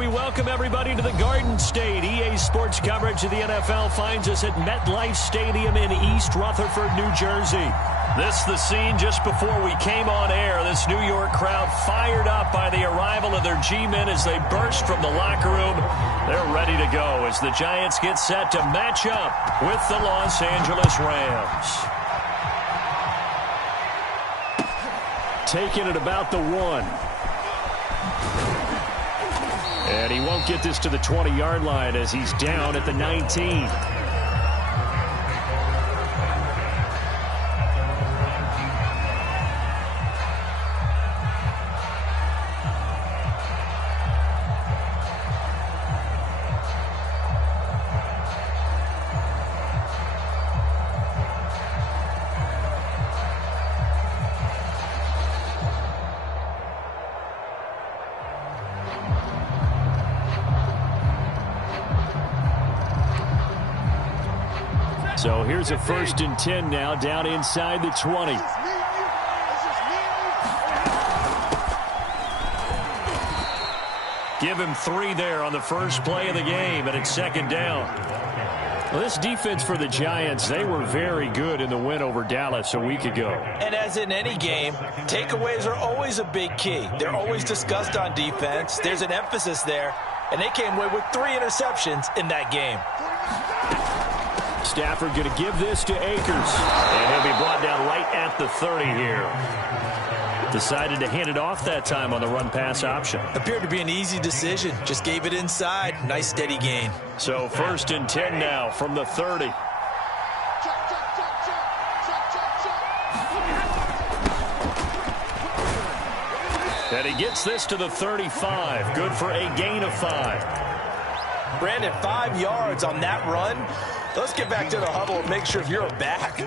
We welcome everybody to the Garden State. EA Sports coverage of the NFL finds us at MetLife Stadium in East Rutherford, New Jersey. This the scene just before we came on air. This New York crowd fired up by the arrival of their G-men as they burst from the locker room. They're ready to go as the Giants get set to match up with the Los Angeles Rams. Taking it about the 1. And he won't get this to the 20-yard line as he's down at the 19. So here's a 1st and 10 now, down inside the 20. Give him 3 there on the first play of the game, and it's 2nd down. Well, this defense for the Giants, they were very good in the win over Dallas a week ago. And as in any game, takeaways are always a big key. They're always discussed on defense. There's an emphasis there, and they came away with 3 interceptions in that game. Stafford going to give this to Akers. And he'll be brought down right at the 30 here. Decided to hand it off that time on the run-pass option. Appeared to be an easy decision. Just gave it inside. Nice steady gain. So 1st and 10 now from the 30. And he gets this to the 35. Good for a gain of 5. Brandon, 5 yards on that run. Let's get back to the huddle and make sure if you're back,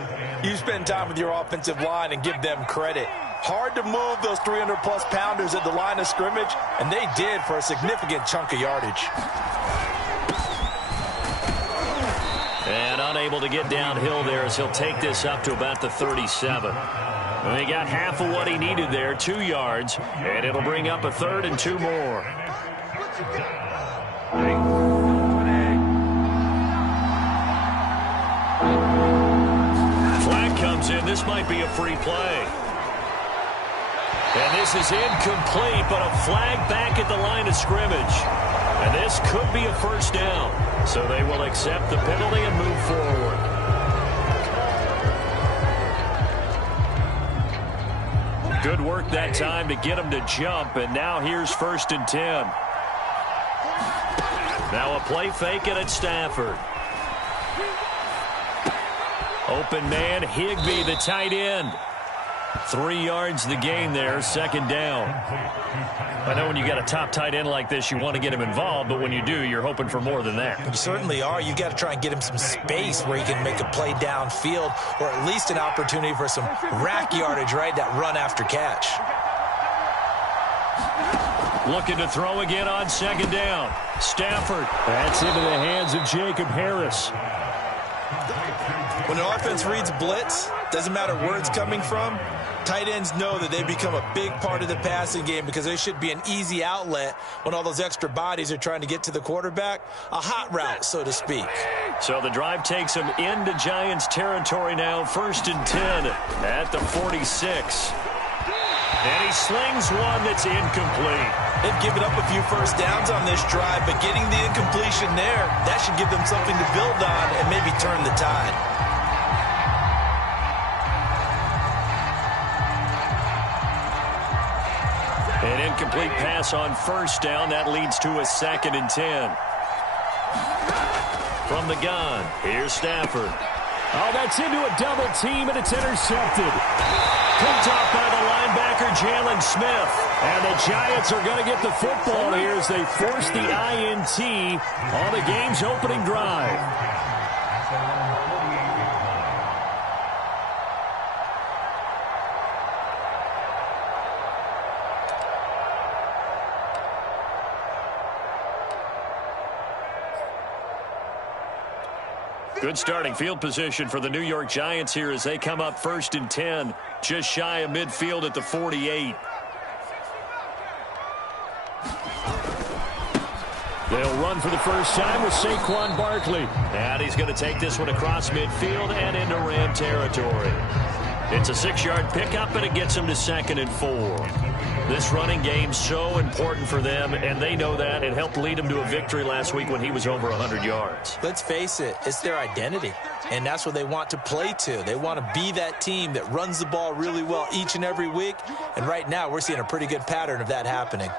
you spend time with your offensive line and give them credit. Hard to move those 300-plus pounders at the line of scrimmage, and they did for a significant chunk of yardage. And unable to get downhill there as he'll take this up to about the 37. And he got half of what he needed there, 2 yards, and it'll bring up a 3rd and 2 more. Flag comes in. This might be a free play. And this is incomplete, but a flag back at the line of scrimmage. And this could be a 1st down. So they will accept the penalty and move forward. Good work that time to get him to jump, and now here's 1st and 10. Now a play fake it at Stafford. Open man, Higbee, the tight end. 3 yards the gain there, 2nd down. I know when you got a top tight end like this, you want to get him involved, but when you do, you're hoping for more than that. You certainly are. You got to try and get him some space where he can make a play downfield, or at least an opportunity for some rack yardage, right? That run after catch. Looking to throw again on 2nd down. Stafford. That's into the hands of Jacob Harris. When an offense reads blitz, doesn't matter where it's coming from, tight ends know that they become a big part of the passing game because they should be an easy outlet when all those extra bodies are trying to get to the quarterback. A hot route, so to speak. So the drive takes them into Giants territory now. 1st and 10 at the 46. And he slings one that's incomplete. They've given up a few 1st downs on this drive, but getting the incompletion there, that should give them something to build on and maybe turn the tide. An incomplete pass on 1st down. That leads to a 2nd and 10. From the gun, here's Stafford. Oh, that's into a double team, and it's intercepted. Picked off by the linebacker, Jalen Smith. And the Giants are going to get the football here as they force the INT on the game's opening drive. Good starting field position for the New York Giants here as they come up 1st and 10, just shy of midfield at the 48. They'll run for the first time with Saquon Barkley. And he's going to take this one across midfield and into Ram territory. It's a 6-yard pickup, and it gets them to 2nd and 4. This running game's so important for them, and they know that. It helped lead them to a victory last week when he was over 100 yards. Let's face it, it's their identity, and that's what they want to play to. They want to be that team that runs the ball really well each and every week, and right now we're seeing a pretty good pattern of that happening.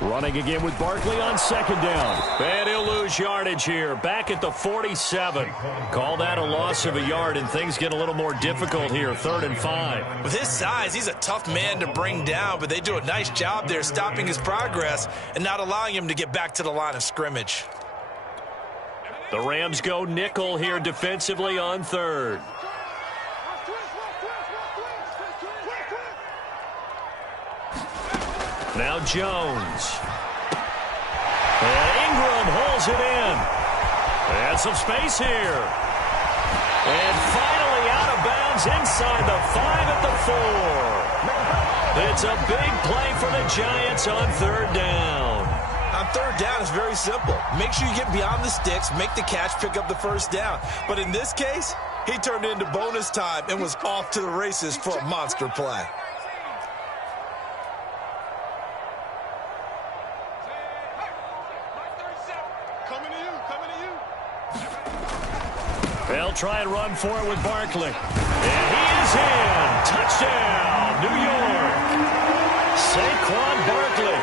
Running again with Barkley on 2nd down. And he'll lose yardage here. Back at the 47. Call that a loss of a yard, and things get a little more difficult here. 3rd and 5. With his size, he's a tough man to bring down, but they do a nice job there stopping his progress and not allowing him to get back to the line of scrimmage. The Rams go nickel here defensively on 3rd. Now Jones. And Ingram holds it in. And some space here. And finally out of bounds inside the 5 at the 4. It's a big play for the Giants on 3rd down. On 3rd down, it's very simple. Make sure you get beyond the sticks, make the catch, pick up the first down. But in this case, he turned it into bonus time and was off to the races for a monster play. They'll try and run for it with Barkley. And he is in. Touchdown, New York. Saquon Barkley,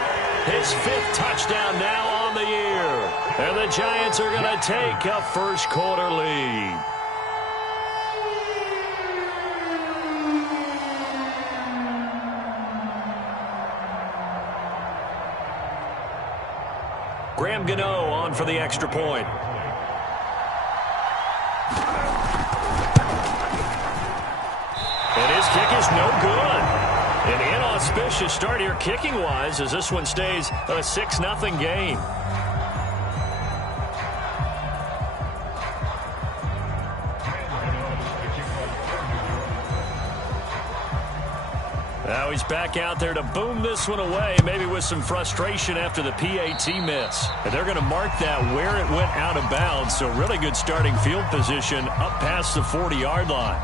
his 5th touchdown now on the year. And the Giants are going to take a first-quarter lead. Graham Gano on for the extra point. And his kick is no good. An inauspicious start here kicking-wise as this one stays a 6-0 game. Now he's back out there to boom this one away, maybe with some frustration after the PAT miss. And they're going to mark that where it went out of bounds, so really good starting field position up past the 40-yard line.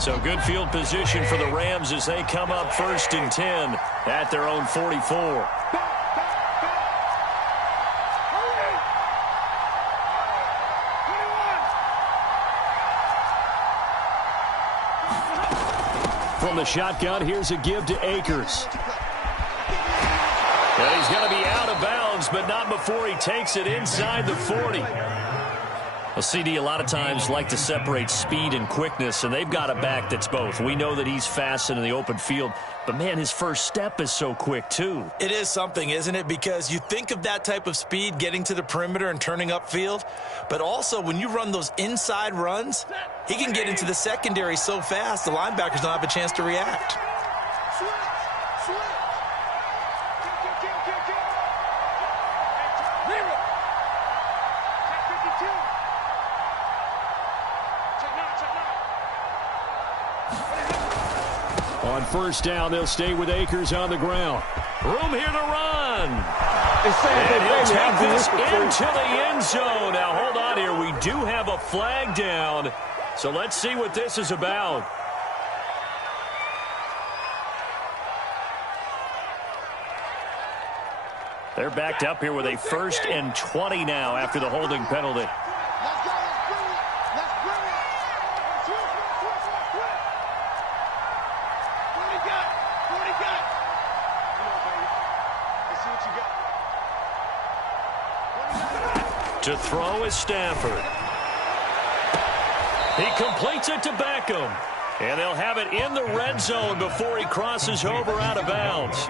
So good field position for the Rams as they come up 1st and 10 at their own 44. From the shotgun, here's a give to Akers. And he's going to be out of bounds, but not before he takes it inside the 40. Well, CD a lot of times like to separate speed and quickness, and they've got a back that's both. We know that he's fast in the open field, but, man, his first step is so quick, too. It is something, isn't it? Because you think of that type of speed getting to the perimeter and turning upfield, but also when you run those inside runs, he can get into the secondary so fast the linebackers don't have a chance to react. On 1st down, they'll stay with Akers on the ground. Room here to run. And he'll take this into the end zone. Now, hold on here. We do have a flag down. So let's see what this is about. They're backed up here with a 1st and 20 now after the holding penalty. To throw is Stafford. He completes it to Beckham. And they'll have it in the red zone before he crosses over out of bounds.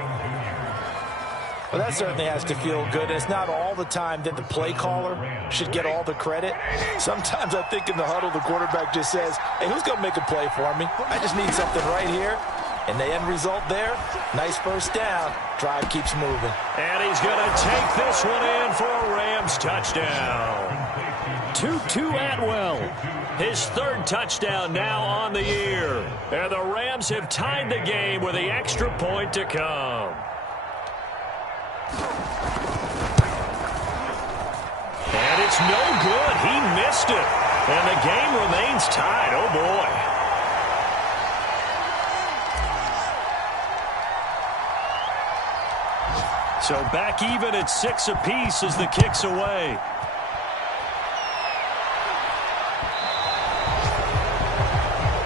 Well, that certainly has to feel good. It's not all the time that the play caller should get all the credit. Sometimes I think in the huddle, the quarterback just says, hey, who's going to make a play for me? I just need something right here. And the end result there, nice 1st down. Drive keeps moving. And he's going to take this one in for a Rams touchdown. Tutu Atwell, His third touchdown now on the year. And the Rams have tied the game with the extra point to come. And it's no good. He missed it. And the game remains tied. Oh, boy. So back even at 6 apiece as the kick's away.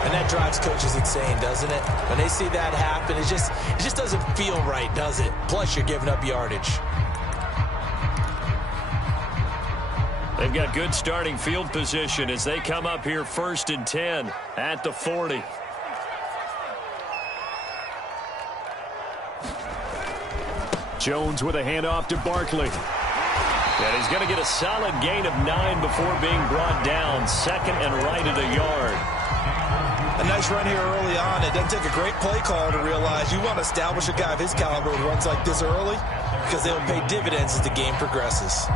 And that drives coaches insane, doesn't it? When they see that happen, it just doesn't feel right, does it? Plus, you're giving up yardage. They've got good starting field position as they come up here 1st and 10 at the 40. Jones with a handoff to Barkley. And he's going to get a solid gain of 9 before being brought down. 2nd and right at a yard. A nice run here early on. It doesn't take a great play call to realize you want to establish a guy of his caliber who runs like this early because they'll pay dividends as the game progresses.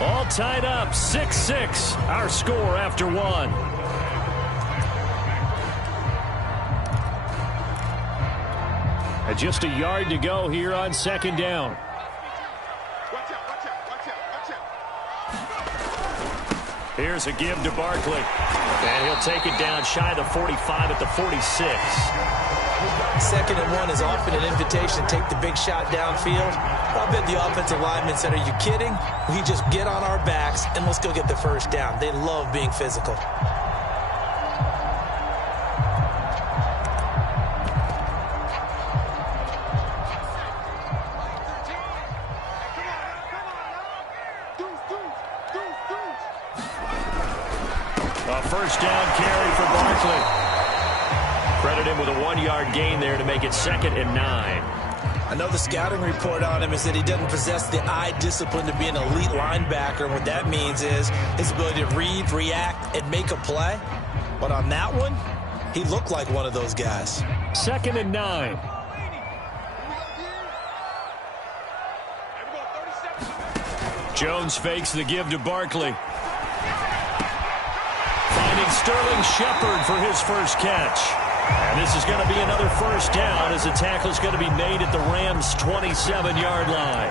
All tied up, 6-6, our score after 1. And just a yard to go here on 2nd down. Here's a give to Barkley. And he'll take it down shy of the 45 at the 46. 2nd and 1 is often an invitation to take the big shot downfield. I bet the offensive lineman said, are you kidding? We just get on our backs and let's go get the first down. They love being physical. A first down carry for Barkley. Credit him with a 1-yard gain there to make it 2nd and 9. I know the scouting report on him is that he doesn't possess the eye discipline to be an elite linebacker. And what that means is his ability to read, react, and make a play. But on that one, he looked like one of those guys. 2nd and 9. Jones fakes the give to Barkley. Finding Sterling Shepard for his first catch. And this is going to be another first down as the tackle is going to be made at the Rams' 27-yard line.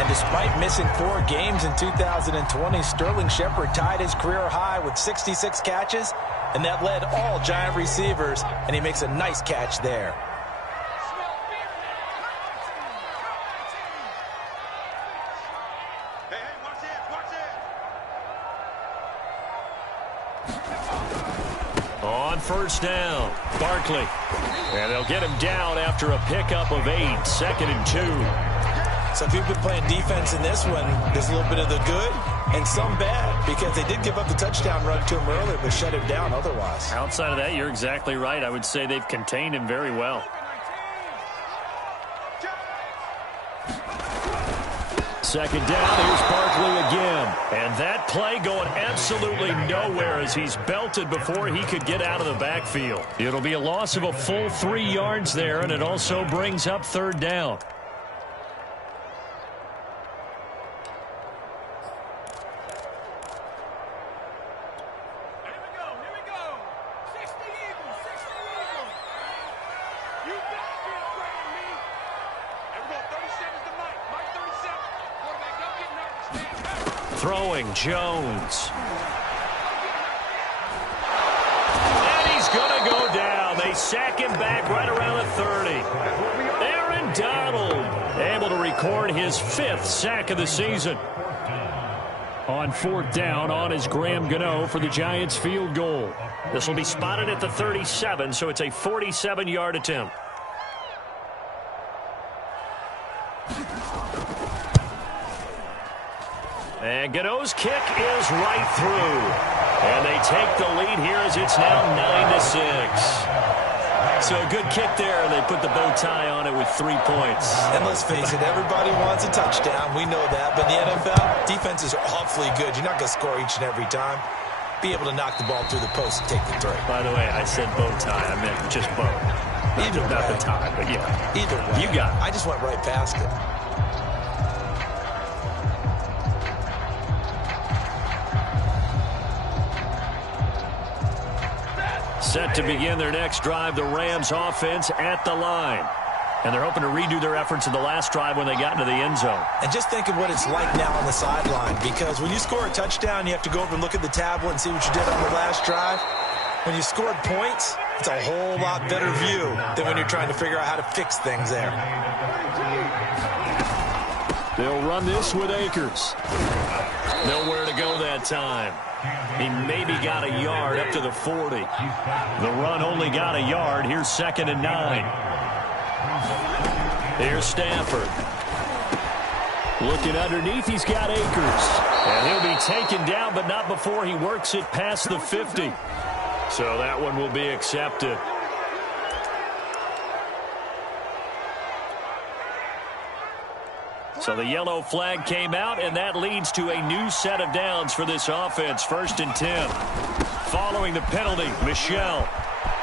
And despite missing 4 games in 2020, Sterling Shepard tied his career high with 66 catches, and that led all Giant receivers, and he makes a nice catch there. On first down, Barkley. And they'll get him down after a pickup of 8, 2nd and 2. So if you've been playing defense in this one, there's a little bit of the good and some bad because they did give up the touchdown run to him earlier but shut him down otherwise. Outside of that, you're exactly right. I would say they've contained him very well. 2nd down, here's Barkley again. And that play going absolutely nowhere as he's belted before he could get out of the backfield. It'll be a loss of a full 3 yards there, and it also brings up 3rd down. Throwing Jones. And he's going to go down. They sack him back right around the 30. Aaron Donald able to record his 5th sack of the season. On 4th down, on is Graham Gano for the Giants field goal. This will be spotted at the 37, so it's a 47-yard attempt. And Gano's kick is right through. And they take the lead here as it's now 9-6. So a good kick there, and they put the bow tie on it with 3 points. And let's face it, everybody wants a touchdown. We know that. But in the NFL, defenses are awfully good. You're not going to score each and every time. be able to knock the ball through the post and take the three. By the way, I said bow tie. I meant just bow. Not the tie, but yeah. Either way. You got it. I just went right past it. Set to begin their next drive, the Rams offense at the line. And they're hoping to redo their efforts in the last drive when they got into the end zone. And just think of what it's like now on the sideline, because when you score a touchdown, you have to go over and look at the tablet and see what you did on the last drive. When you scored points, it's a whole lot better view than when you're trying to figure out how to fix things there. They'll run this with Akers. Nowhere to go that time. He maybe got a yard up to the 40. The run only got a yard. Here's 2nd and 9. Here's Stafford. Looking underneath, he's got Akers. And he'll be taken down, but not before he works it past the 50. So that one will be accepted. So the yellow flag came out, and that leads to a new set of downs for this offense. 1st and 10. Following the penalty, Michel.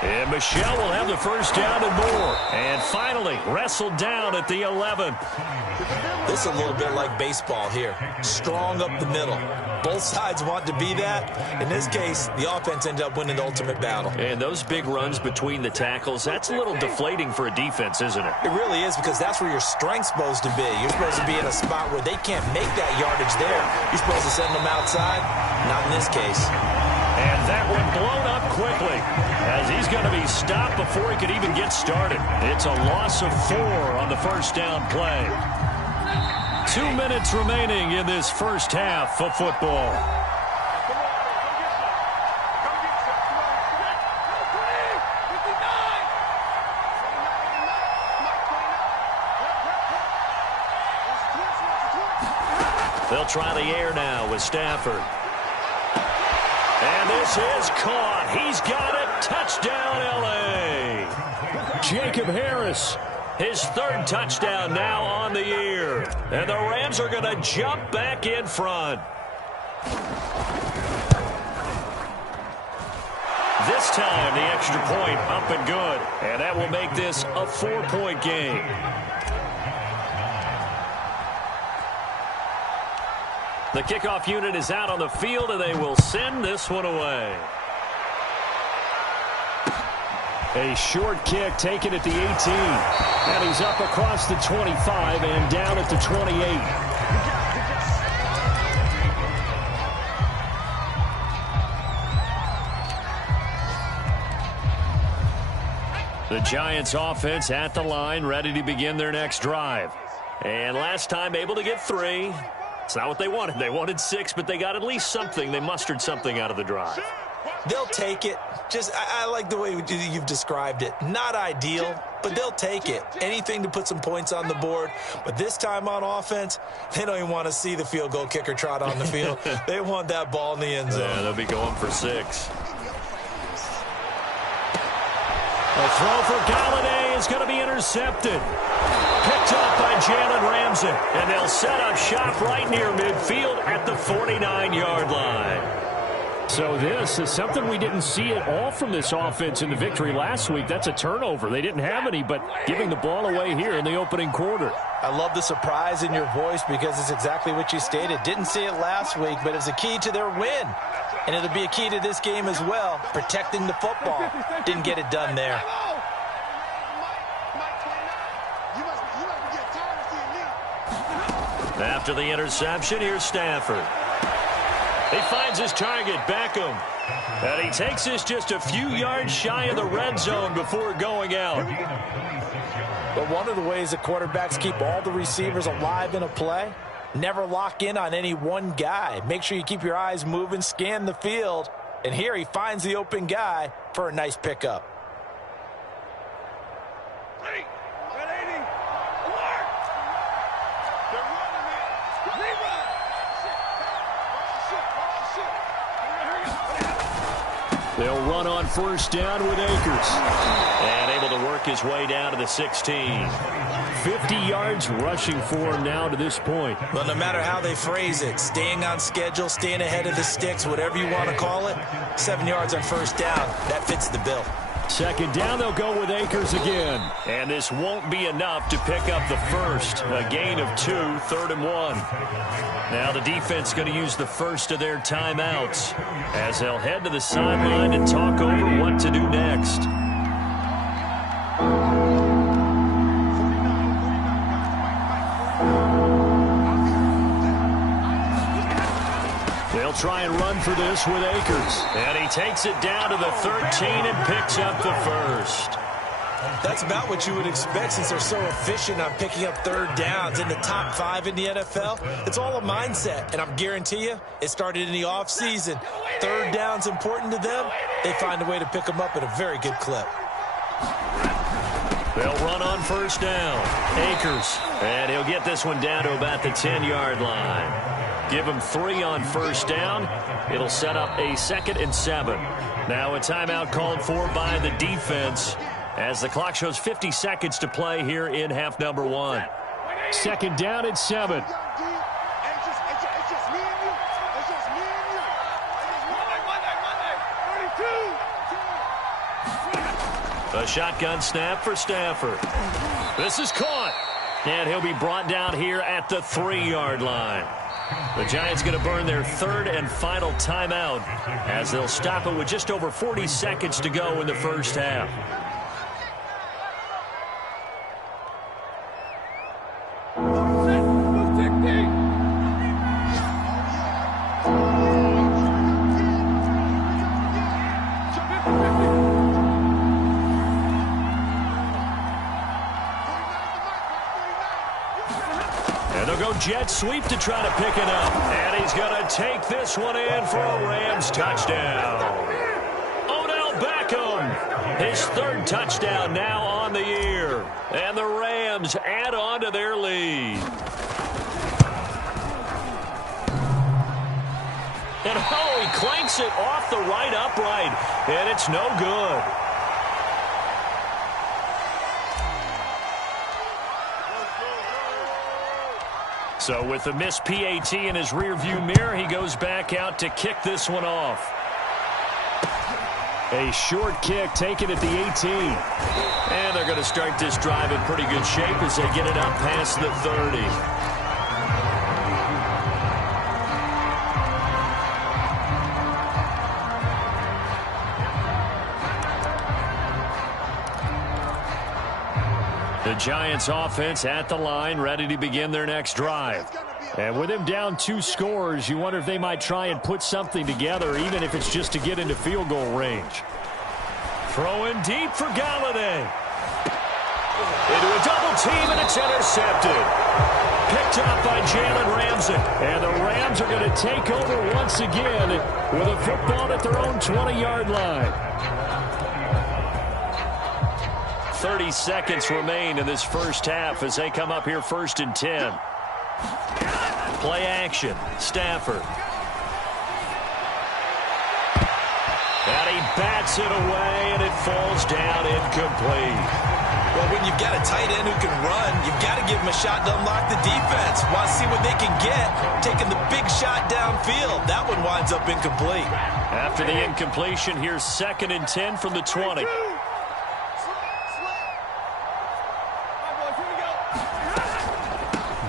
And Michel will have the first down and more. And finally, wrestled down at the 11. This is a little bit like baseball here. Strong up the middle. Both sides want to be that. In this case, the offense ended up winning the ultimate battle. And those big runs between the tackles, that's a little deflating for a defense, isn't it? It really is, because that's where your strength's supposed to be. You're supposed to be in a spot where they can't make that yardage there. You're supposed to send them outside. Not in this case. And that one blown up quickly, as he's going to be stopped before he could even get started. It's a loss of 4 on the first down play. 2 minutes remaining in this first half of football. They'll try the air now with Stafford. And this is caught. He's got it. Touchdown, L.A. Jacob Harris, his 3rd touchdown now on the year. And the Rams are going to jump back in front. This time, the extra point up and good. And that will make this a 4-point game. The kickoff unit is out on the field, and they will send this one away. A short kick taken at the 18. And he's up across the 25 and down at the 28. The Giants offense at the line, ready to begin their next drive. And last time able to get 3. It's not what they wanted. They wanted 6, but they got at least something. They mustered something out of the drive. They'll take it. I like the way you've described it. Not ideal, but they'll take it. Anything to put some points on the board. But this time on offense, they don't even want to see the field goal kicker trot on the field. They want that ball in the end zone. Yeah, they'll be going for 6. A throw for Galladay is going to be intercepted. Picked up by Jalen Ramsey. And they'll set up shop right near midfield at the 49-yard line. So this is something we didn't see at all from this offense in the victory last week. That's a turnover. They didn't have any, but giving the ball away here in the opening quarter. I love the surprise in your voice, because it's exactly what you stated. Didn't see it last week, but it's a key to their win. And it'll be a key to this game as well, protecting the football. Didn't get it done there. After the interception, here's Stafford. He finds his target, Beckham. And he takes this just a few yards shy of the red zone before going out. But one of the ways that quarterbacks keep all the receivers alive in a play, never lock in on any one guy. Make sure you keep your eyes moving, scan the field. And here he finds the open guy for a nice pickup. They'll run on first down with Akers. And able to work his way down to the 16. 50 yards rushing for him now to this point. Well, no matter how they phrase it, staying on schedule, staying ahead of the sticks, whatever you want to call it, 7 yards on first down, that fits the bill. Second down, they'll go with Akers again. And this won't be enough to pick up the first. A gain of 2, 3rd and 1. Now the defense going to use the first of their timeouts as they'll head to the sideline and talk over what to do next. They'll try and run for this with Akers. And he takes it down to the 13 and picks up the first. That's about what you would expect since they're so efficient on picking up third downs in the top 5 in the NFL. It's all a mindset, and I'm guarantee you it started in the offseason. Third down's important to them. They find a way to pick them up at a very good clip. They'll run on first down. Akers. And he'll get this one down to about the 10-yard line. Give him 3 on first down. It'll set up a 2nd and 7. Now a timeout called for by the defense as the clock shows 50 seconds to play here in half number 1. Second down and 7. A shotgun snap for Stafford. This is caught. And he'll be brought down here at the 3-yard line. The Giants going to burn their 3rd and final timeout as they'll stop it with just over 40 seconds to go in the first half. Jet sweep to try to pick it up. And he's going to take this one in for a Rams touchdown. Odell Beckham, his 3rd touchdown now on the year. And the Rams add on to their lead. And he clanks it off the right upright. And it's no good. So with the missed PAT in his rearview mirror, he goes back out to kick this one off. A short kick taken at the 18. And they're going to start this drive in pretty good shape as they get it up past the 30. The Giants offense at the line, ready to begin their next drive. And with him down 2 scores, you wonder if they might try and put something together, even if it's just to get into field goal range. Throwing deep for Galladay. Into a double team, and it's intercepted. Picked up by Jalen Ramsey. And the Rams are going to take over once again with a football at their own 20-yard line. 30 seconds remain in this first half as they come up here 1st and 10. Play action. Stafford. And he bats it away, and it falls down incomplete. Well, when you've got a tight end who can run, you've got to give him a shot to unlock the defense. Want to see what they can get. Taking the big shot downfield. That one winds up incomplete. After the incompletion, here's 2nd and 10 from the 20.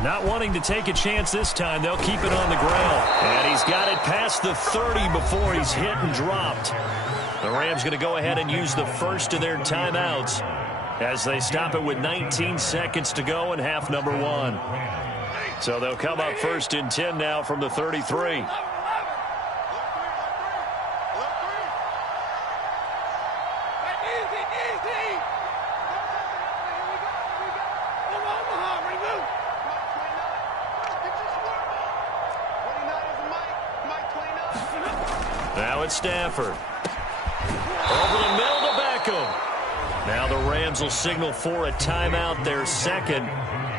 Not wanting to take a chance this time, they'll keep it on the ground. And he's got it past the 30 before he's hit and dropped. The Rams going to go ahead and use the first of their timeouts as they stop it with 19 seconds to go in half number 1. So they'll come up 1st and 10 now from the 33. Now it's Stafford. Over the middle to Beckham. Now the Rams will signal for a timeout, their 2nd,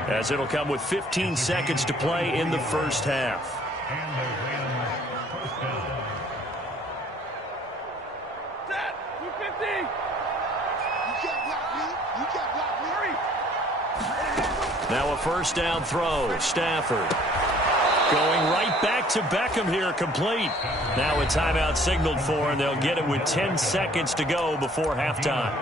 as it'll come with 15 seconds to play in the first half. Now a first down throw. Stafford going right back to Beckham here, complete. Now a timeout signaled for, and they'll get it with 10 seconds to go before halftime.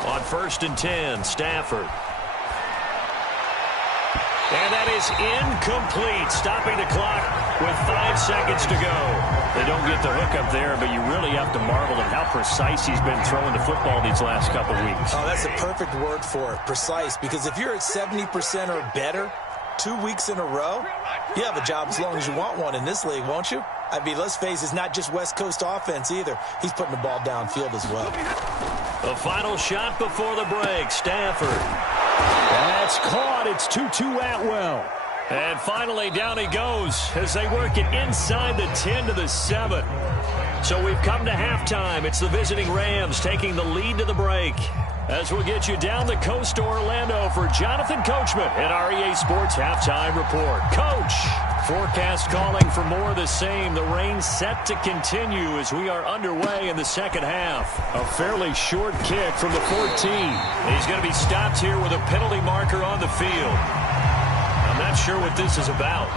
On 1st and 10, Stafford. And that is incomplete, stopping the clock with 5 seconds to go. They don't get the hook up there, but you really have to marvel at how precise he's been throwing the football these last couple weeks. Oh, that's a perfect word for it, precise, because if you're at 70% or better 2 weeks in a row, you have a job as long as you want one in this league, won't you? I mean, let's face it, it's not just West Coast offense either. He's putting the ball downfield as well. The final shot before the break, Stafford. That's caught. It's 2-2 Atwell. And finally, down he goes as they work it inside the 10 to the 7. So we've come to halftime. It's the visiting Rams taking the lead to the break. As we'll get you down the coast to Orlando for Jonathan Coachman at our EA Sports Halftime Report. Coach, forecast calling for more of the same. The rain set to continue as we are underway in the second half. A fairly short kick from the 14. He's going to be stopped here with a penalty marker on the field. I'm not sure what this is about.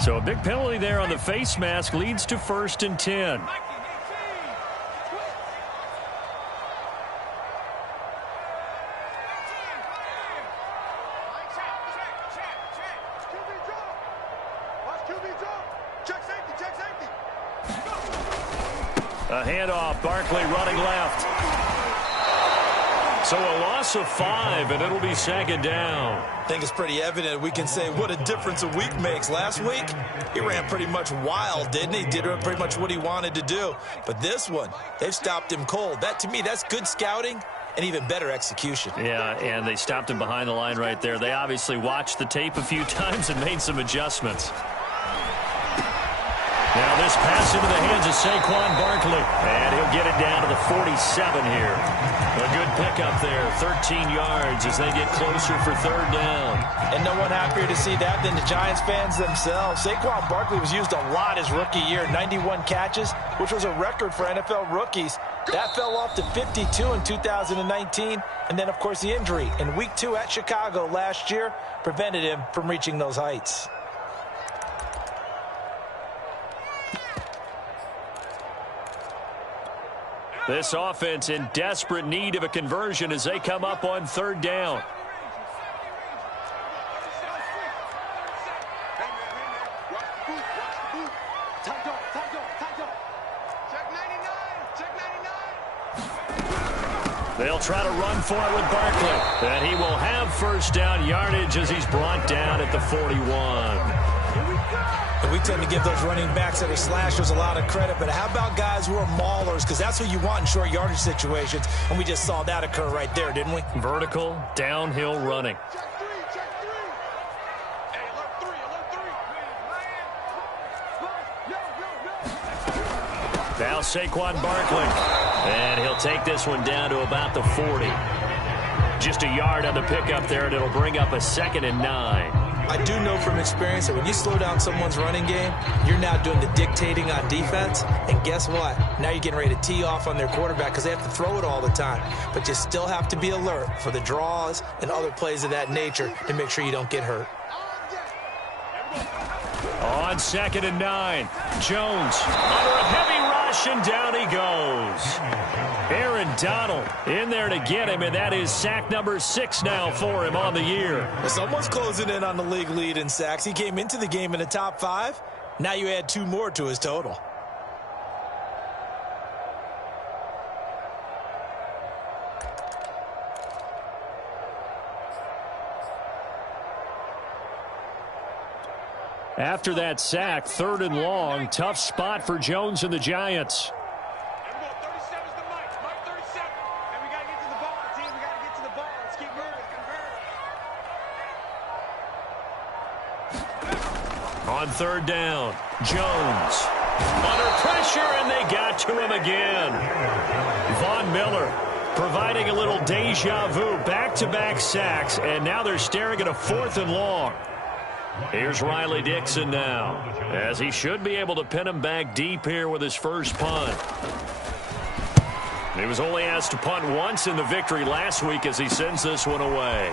So a big penalty there on the face mask leads to 1st and 10. A handoff, Barkley running left. So a loss of 5, and it'll be 2nd down. I think it's pretty evident. We can say what a difference a week makes. Last week, he ran pretty much wild, didn't he? Did pretty much what he wanted to do. But this one, they've stopped him cold. That, to me, that's good scouting and even better execution. Yeah, and they stopped him behind the line right there. They obviously watched the tape a few times and made some adjustments. Now this pass into the hands of Saquon Barkley. And he'll get it down to the 47 here. A good pickup there, 13 yards as they get closer for 3rd down. And no one happier to see that than the Giants fans themselves. Saquon Barkley was used a lot his rookie year, 91 catches, which was a record for NFL rookies. That fell off to 52 in 2019. And then, of course, the injury in Week 2 at Chicago last year prevented him from reaching those heights. This offense in desperate need of a conversion as they come up on 3rd down. They'll try to run for it with Barkley. And he will have 1st down yardage as he's brought down at the 41. And we tend to give those running backs that are slashers a lot of credit, but how about guys who are maulers? Because that's who you want in short yardage situations, and we just saw that occur right there, didn't we? Vertical, downhill running. Now Saquon Barkley, and he'll take this one down to about the 40. Just a yard on the pickup there, and it'll bring up a 2nd and 9. I do know from experience that when you slow down someone's running game, you're now doing the dictating on defense. And guess what? Now you're getting ready to tee off on their quarterback because they have to throw it all the time. But you still have to be alert for the draws and other plays of that nature to make sure you don't get hurt. On 2nd and 9, Jones under a heavy ride rush, and down he goes. Aaron Donald in there to get him, and that is sack number 6 now for him on the year. Well, someone's closing in on the league lead in sacks. He came into the game in the top 5. Now you add 2 more to his total. After that sack, 3rd and long, tough spot for Jones and the Giants. On 3rd down, Jones under pressure, and they got to him again. Von Miller providing a little deja vu, back-to-back sacks, and now they're staring at a 4th and long. Here's Riley Dixon now, as he should be able to pin him back deep here with his first punt. He was only asked to punt once in the victory last week as he sends this one away.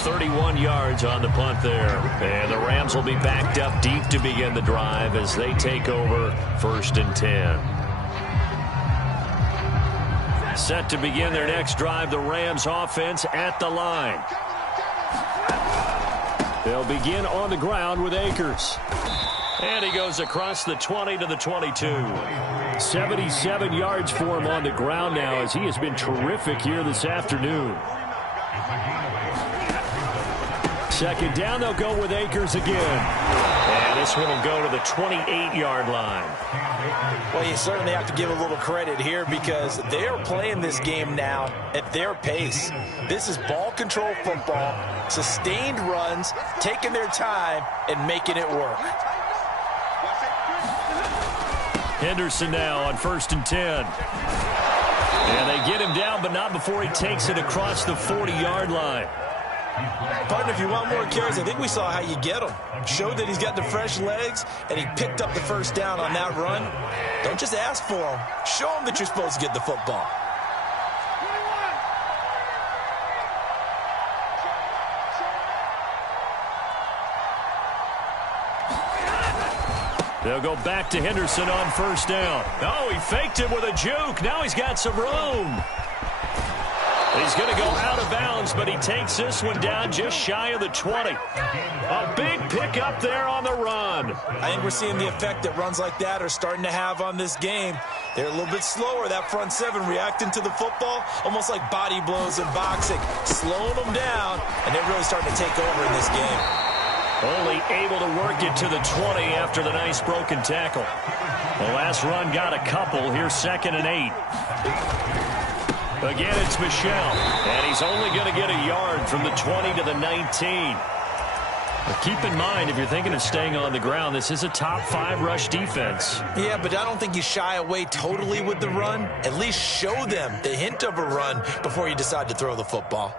31 yards on the punt there. And the Rams will be backed up deep to begin the drive as they take over 1st and 10. Set to begin their next drive, the Rams offense at the line. They'll begin on the ground with Akers. And he goes across the 20 to the 22. 77 yards for him on the ground now as he has been terrific here this afternoon. 2nd down, they'll go with Akers again. And this one will go to the 28-yard line. Well, you certainly have to give a little credit here because they're playing this game now at their pace. This is ball control football, sustained runs, taking their time, and making it work. Henderson now on 1st and 10. And they get him down, but not before he takes it across the 40-yard line. Partner, if you want more carries, I think we saw how you get him. Showed that he's got the fresh legs, and he picked up the 1st down on that run. Don't just ask for him. Show him that you're supposed to get the football. They'll go back to Henderson on 1st down. Oh, he faked him with a juke. Now he's got some room. He's going to go out of bounds, but he takes this one down just shy of the 20. A big pickup there on the run. I think we're seeing the effect that runs like that are starting to have on this game. They're a little bit slower, that front 7 reacting to the football, almost like body blows in boxing, slowing them down, and they're really starting to take over in this game. Only able to work it to the 20 after the nice broken tackle. The last run got a couple. Here's 2nd and 8. Again, it's Michel, and he's only going to get a yard from the 20 to the 19. But keep in mind, if you're thinking of staying on the ground, this is a top 5 rush defense. Yeah, but I don't think you shy away totally with the run. At least show them the hint of a run before you decide to throw the football.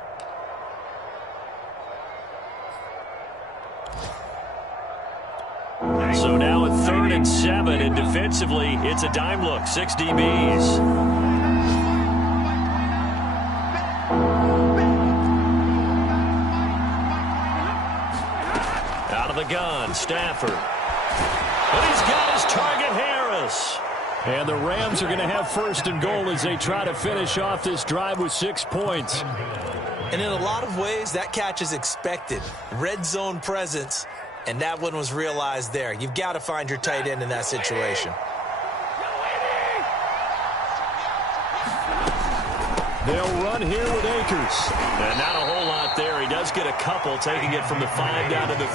So now at 3rd and 7, and defensively, it's a dime look, 6 DBs. Out of the gun, Stafford. And he's got his target, Harris. And the Rams are going to have 1st and goal as they try to finish off this drive with 6 points. And in a lot of ways, that catch is expected. Red zone presence, and that one was realized there. You've got to find your tight end in that situation. They'll run here with Akers. And not a whole lot there. He does get a couple, taking it from the 5 down to the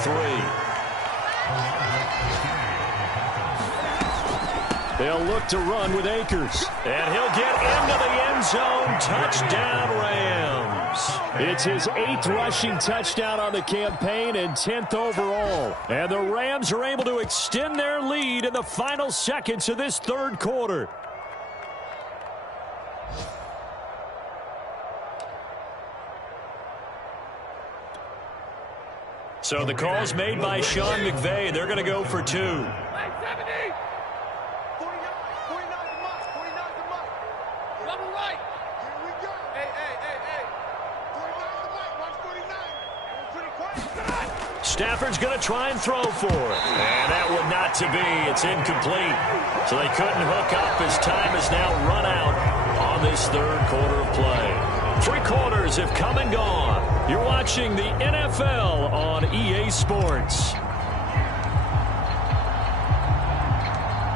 3. They'll look to run with Akers. And he'll get into the end zone. Touchdown, Rams. It's his 8th rushing touchdown on the campaign and 10th overall. And the Rams are able to extend their lead in the final seconds of this 3rd quarter. So the call's made by Sean McVay. They're going to go for 2. Stafford's going to try and throw for it. And that one not to be. It's incomplete. So they couldn't hook up as time has now run out on this third quarter of play. 3 quarters have come and gone. You're watching the NFL on EA Sports.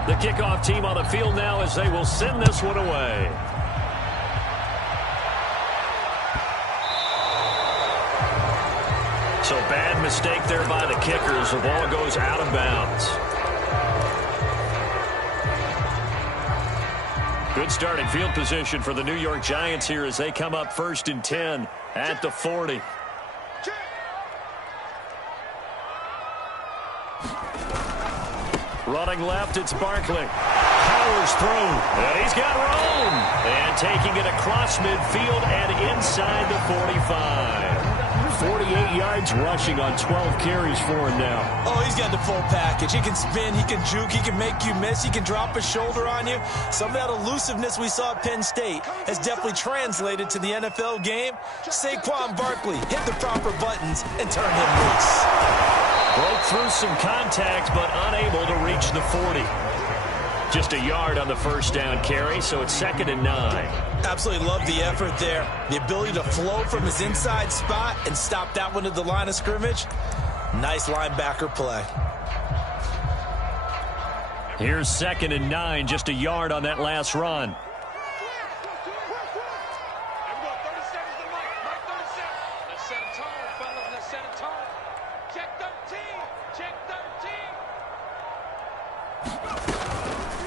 The kickoff team on the field now as they will send this one away. So bad mistake there by the kickers. The ball goes out of bounds. Good starting field position for the New York Giants here as they come up 1st and 10 at the 40. Running left, it's Barkley. Powers through, and he's got room. And taking it across midfield and inside the 45. 48 yards rushing on 12 carries for him now. Oh, he's got the full package. He can spin, he can juke, he can make you miss, he can drop a shoulder on you. Some of that elusiveness we saw at Penn State has definitely translated to the NFL game. Saquon Barkley hit the proper buttons and turned him loose. Broke through some contact, but unable to reach the 40. Just a yard on the first down carry, so it's 2nd and 9. Absolutely love the effort there. The ability to flow from his inside spot and stop that one at the line of scrimmage. Nice linebacker play. Here's 2nd and 9, just a yard on that last run.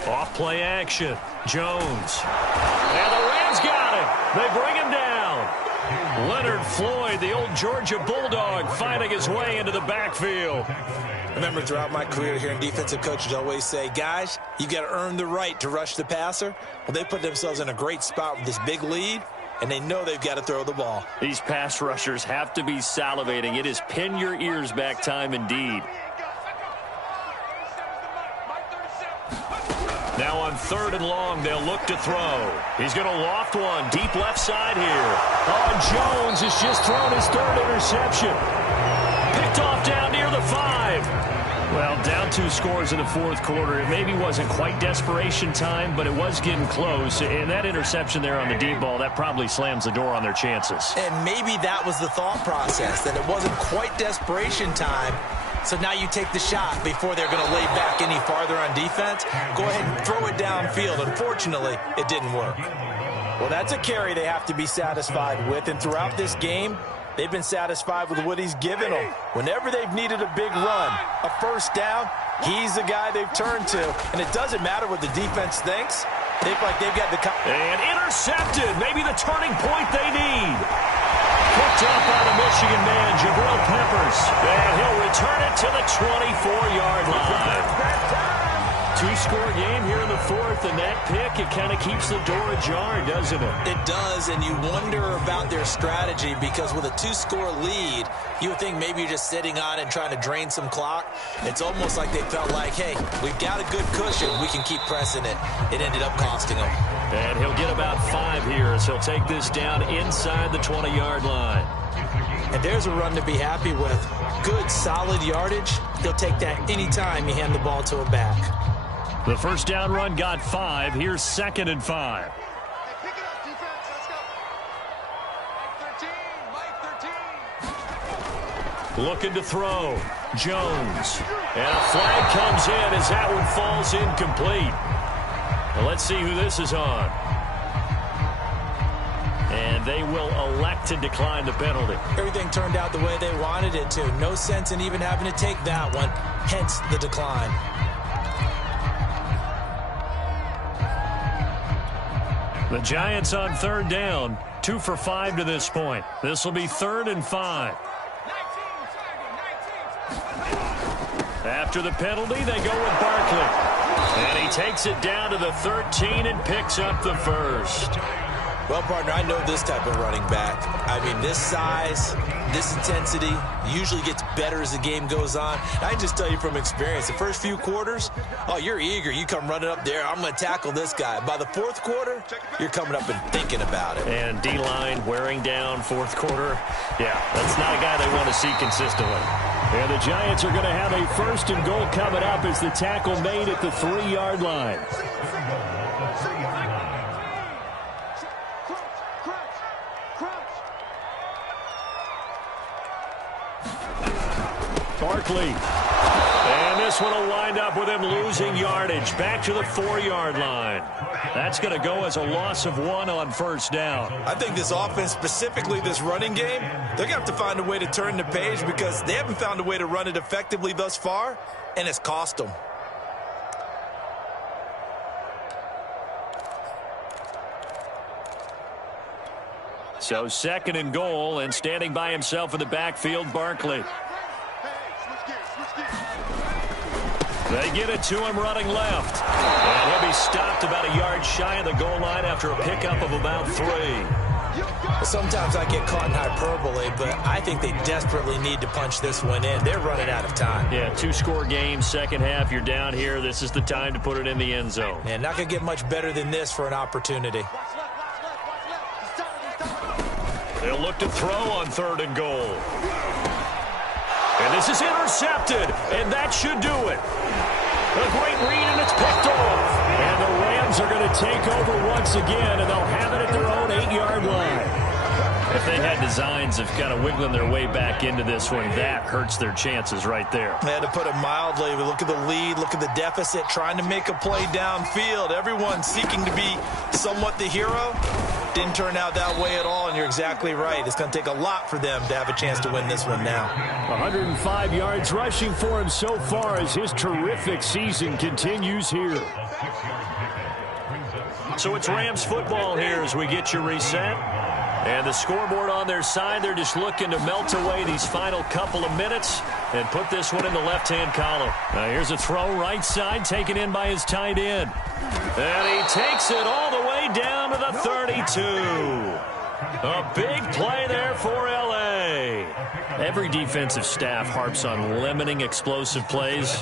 Off-play action. Jones. And the Rams got him. They bring him down. Leonard Floyd, the old Georgia Bulldog, finding his way into the backfield. Remember, throughout my career here in defensive coaches always say, guys, you got to earn the right to rush the passer. Well, they put themselves in a great spot with this big lead, and they know they've got to throw the ball. These pass rushers have to be salivating. It is pin your ears back time indeed. Now on 3rd and long, they'll look to throw. He's going to loft one deep left side here. Oh, Jones has just thrown his 3rd interception. Picked off down near the 5. Well, down 2 scores in the 4th quarter. It maybe wasn't quite desperation time, but it was getting close. And that interception there on the deep ball, that probably slams the door on their chances. And maybe that was the thought process, that it wasn't quite desperation time. So now you take the shot before they're going to lay back any farther on defense. Go ahead and throw it downfield. Unfortunately, it didn't work. Well, that's a carry they have to be satisfied with. And throughout this game, they've been satisfied with what he's given them. Whenever they've needed a big run, a first down, he's the guy they've turned to. And it doesn't matter what the defense thinks. They feel like they've got the... And intercepted. Maybe the turning point they need. Picked up by the Michigan man, Jabril Peppers. And he'll return it to the 24-yard line. 2-score game here in the 4th, and that pick, it kind of keeps the door ajar, doesn't it? It does, and you wonder about their strategy because with a 2-score lead, you would think maybe you're just sitting on it and trying to drain some clock. It's almost like they felt like, hey, we've got a good cushion. We can keep pressing it. It ended up costing them. And he'll get about 5 here as he'll take this down inside the 20-yard line. And there's a run to be happy with. Good, solid yardage. He'll take that anytime you hand the ball to a back. The first down run got 5. Here's 2nd and 5. Looking to throw. Jones. And a flag comes in as that one falls incomplete. Now let's see who this is on. And they will elect to decline the penalty. Everything turned out the way they wanted it to. No sense in even having to take that one. Hence the decline. The Giants on 3rd down. 2 for 5 to this point. This will be 3rd and 5. After the penalty, they go with Barkley. And he takes it down to the 13 and picks up the first. Well, partner, I know this type of running back. I mean, this size, this intensity usually gets better as the game goes on. I can just tell you from experience, the first few quarters, oh, you're eager. You come running up there, I'm going to tackle this guy. By the fourth quarter, you're coming up and thinking about it. And D-line wearing down fourth quarter. Yeah, that's not a guy they want to see consistently. And the Giants are going to have a 1st and goal coming up as the tackle made at the 3-yard line. Barkley. And this one will wind up with him losing yardage. Back to the 4-yard line. That's going to go as a loss of 1 on 1st down. I think this offense, specifically this running game, they're going to have to find a way to turn the page because they haven't found a way to run it effectively thus far, and it's cost them. So 2nd and goal, and standing by himself in the backfield, Barkley. They get it to him running left. And he'll be stopped about a yard shy of the goal line after a pickup of about 3. Sometimes I get caught in hyperbole, but I think they desperately need to punch this one in. They're running out of time. Yeah, 2-score game, second half. You're down here. This is the time to put it in the end zone. And not going to get much better than this for an opportunity. They'll look to throw on 3rd and goal. And this is intercepted, and that should do it. A great read, and it's picked off. And the Rams are going to take over once again, and they'll have it at their own 8-yard line. If they had designs of kind of wiggling their way back into this one, that hurts their chances right there. They had to put it mildly. Look at the lead, look at the deficit, trying to make a play downfield. Everyone seeking to be somewhat the hero. Didn't turn out that way at all, and you're exactly right. It's going to take a lot for them to have a chance to win this one now. 105 yards rushing for him so far as his terrific season continues here. So it's Rams football here as we get you reset. And the scoreboard on their side, they're just looking to melt away these final couple of minutes and put this one in the left-hand column. Now here's a throw right side, taken in by his tight end. And he takes it all the way down to the 32. A big play there for L.A. Every defensive staff harps on limiting explosive plays.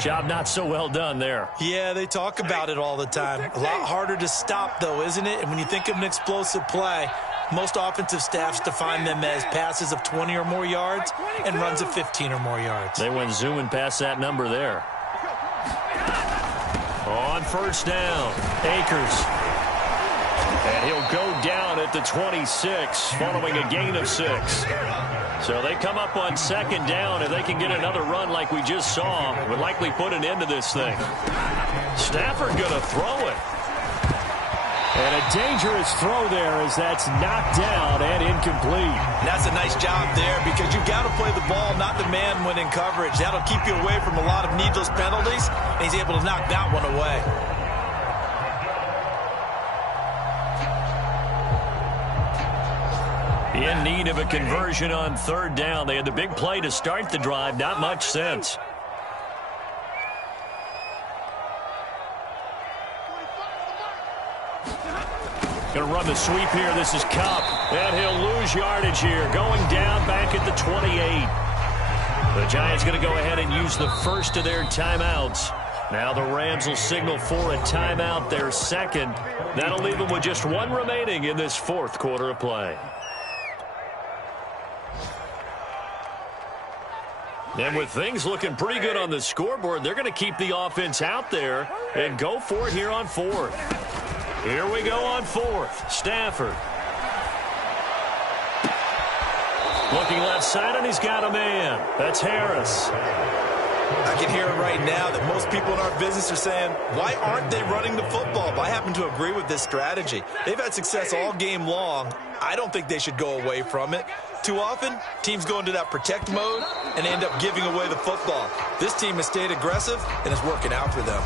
Job not so well done there. Yeah, they talk about it all the time. A lot harder to stop, though, isn't it? And when you think of an explosive play, most offensive staffs define them as passes of 20 or more yards and runs of 15 or more yards. They went zooming past that number there. On 1st down, Akers. And he'll go down at the 26 following a gain of 6. So they come up on 2nd down. If they can get another run like we just saw, would likely put an end to this thing. Stafford going to throw it. And a dangerous throw there as that's knocked down and incomplete. That's a nice job there because you've got to play the ball, not the man when in coverage. That'll keep you away from a lot of needless penalties, and he's able to knock that one away. In need of a conversion on 3rd down. They had the big play to start the drive. Not much sense. Going to run the sweep here. This is Kupp. And he'll lose yardage here. Going down back at the 28. The Giants going to go ahead and use the first of their timeouts. Now the Rams will signal for a timeout, their 2nd. That'll leave them with just 1 remaining in this 4th quarter of play. And with things looking pretty good on the scoreboard, they're going to keep the offense out there and go for it here on 4th. Here we go on 4th. Stafford. Looking left side, and he's got a man. That's Harris. I can hear it right now that most people in our business are saying, why aren't they running the football? But I happen to agree with this strategy. They've had success all game long. I don't think they should go away from it. Too often, teams go into that protect mode and end up giving away the football. This team has stayed aggressive, and it's working out for them.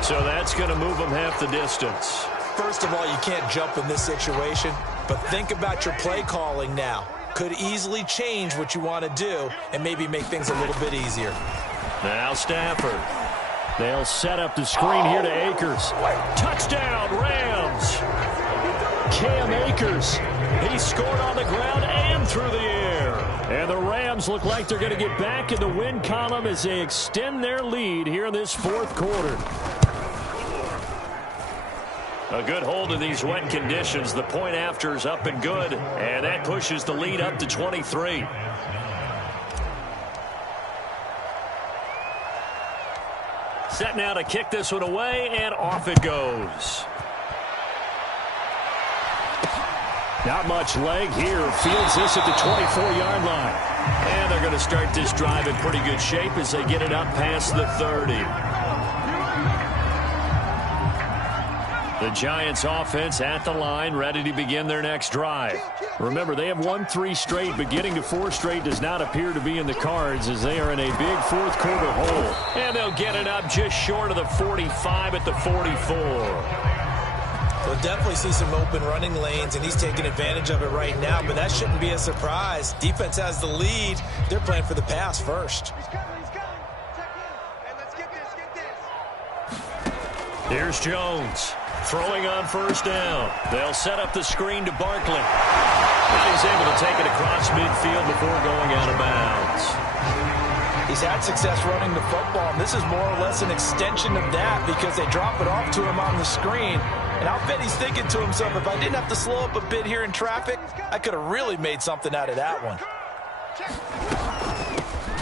So that's going to move them half the distance. First of all, you can't jump in this situation, but think about your play calling now. Could easily change what you want to do and maybe make things a little bit easier. Now Stafford. They'll set up the screen here to Akers. Touchdown, Rams. Cam Akers. He scored on the ground and through the air. And the Rams look like they're going to get back in the win column as they extend their lead here in this fourth quarter. A good hold in these wet conditions. The point after is up and good. And that pushes the lead up to 23. Set now to kick this one away, and off it goes. Not much leg here. Fields this at the 24-yard line. And they're going to start this drive in pretty good shape as they get it up past the 30. The Giants offense at the line, ready to begin their next drive. Remember, they have won 3 straight, but getting to 4 straight does not appear to be in the cards as they are in a big fourth quarter hole. And they'll get it up just short of the 45 at the 44. We'll definitely see some open running lanes, and he's taking advantage of it right now, but that shouldn't be a surprise. Defense has the lead. They're playing for the pass first. Here's Jones. Throwing on first down. They'll set up the screen to Barkley. And he's able to take it across midfield before going out of bounds. He's had success running the football, and this is more or less an extension of that because they drop it off to him on the screen. And I'll bet he's thinking to himself, if I didn't have to slow up a bit here in traffic, I could have really made something out of that one.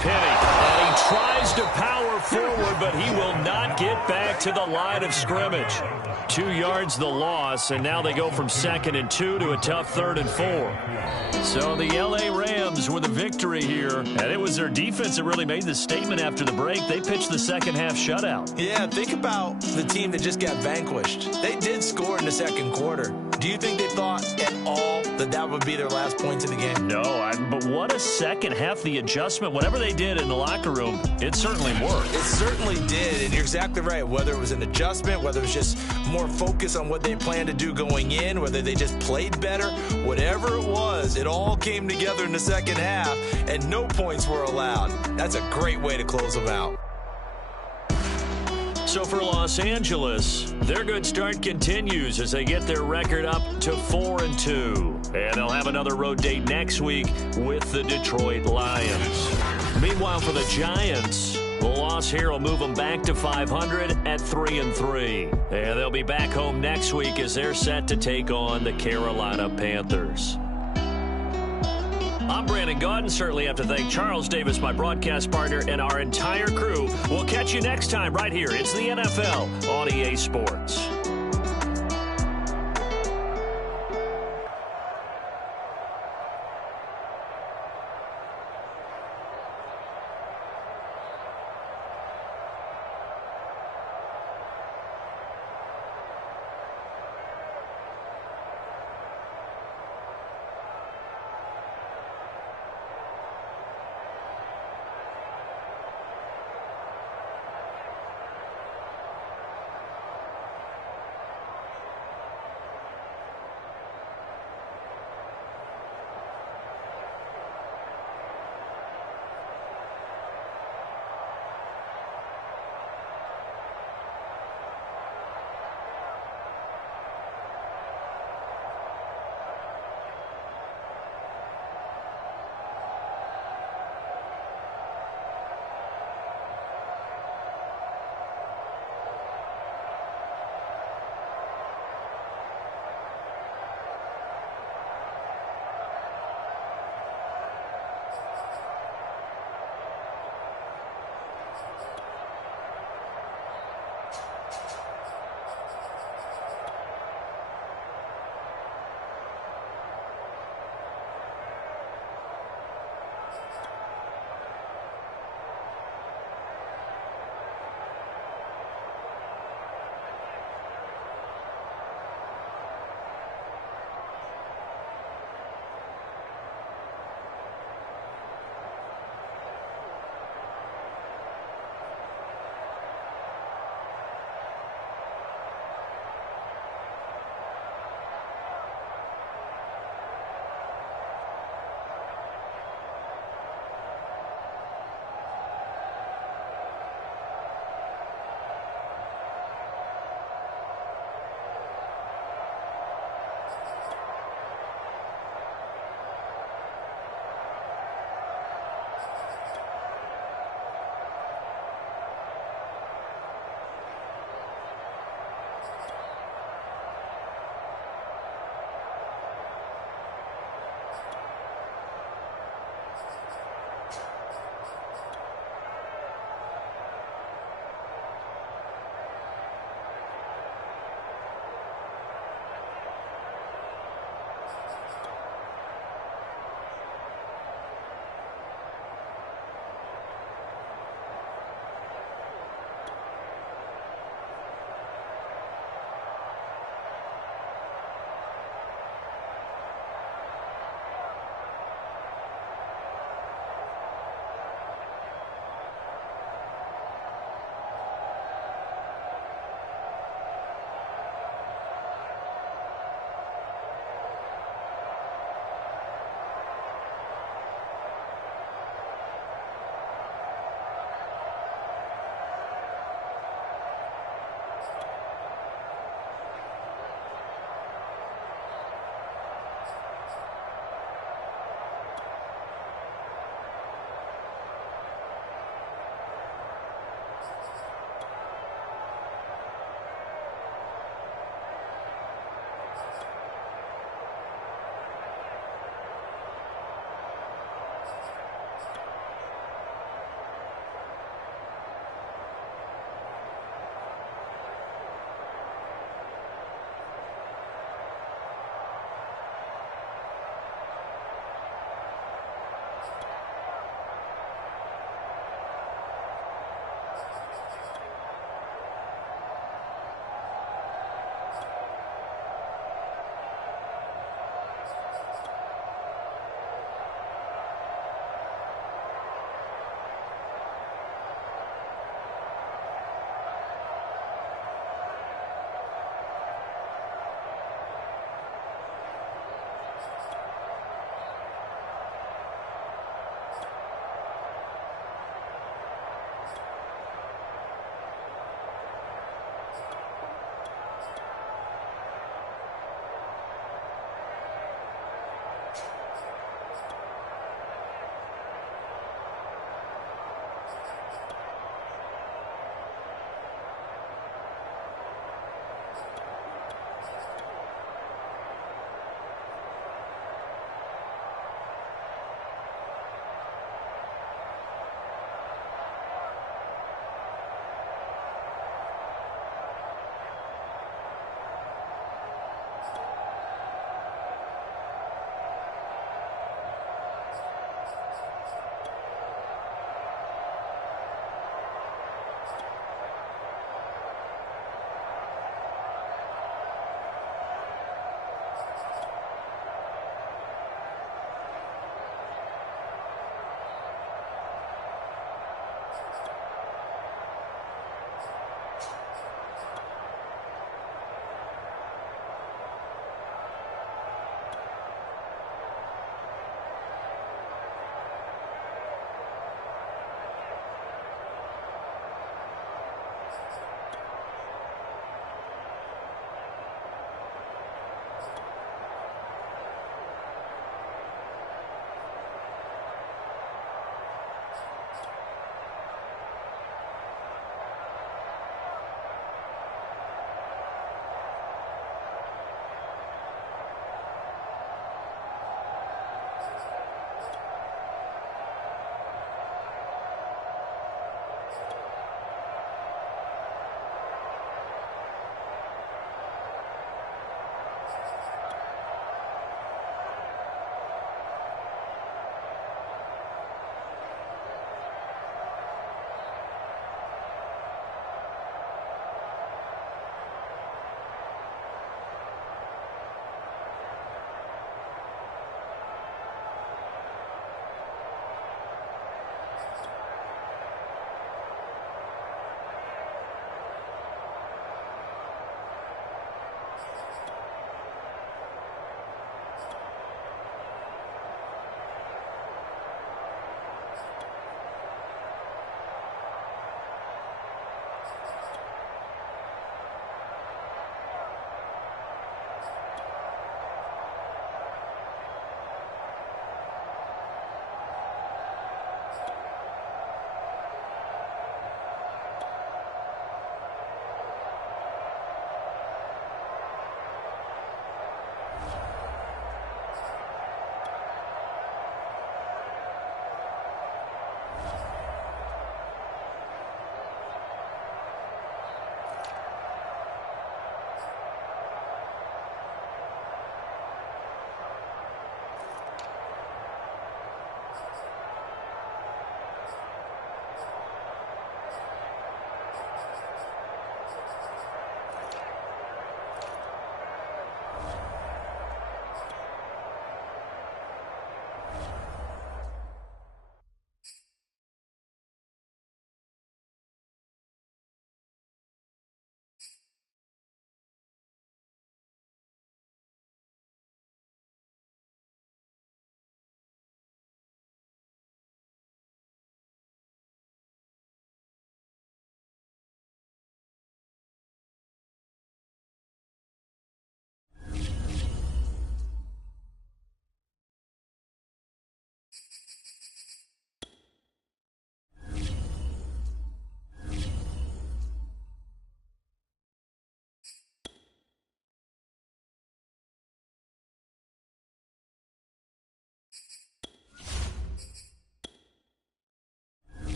Penny, and he tries to power forward, but he will not get back to the line of scrimmage. 2 yards the loss, and now they go from 2nd and 2 to a tough 3rd and 4. So the L.A. Rams with a victory here, and it was their defense that really made the statement after the break. They pitched the second half shutout. Yeah, think about the team that just got vanquished. They did score in the second quarter. Do you think they thought at all that that would be their last points in the game? No, but what a second half. The adjustment, whatever they did in the locker room, it certainly worked. It certainly did, and you're exactly right. Whether it was an adjustment, whether it was just more focus on what they planned to do going in, whether they just played better, whatever it was, it all came together in the second half, and no points were allowed. That's a great way to close them out. So for Los Angeles, their good start continues as they get their record up to 4-2. And they'll have another road date next week with the Detroit Lions. Meanwhile, for the Giants, the loss here will move them back to 500 at 3-3. And they'll be back home next week as they're set to take on the Carolina Panthers. I'm Brandon Gaudin. Certainly have to thank Charles Davis, my broadcast partner, and our entire crew. We'll catch you next time right here. It's the NFL on EA Sports.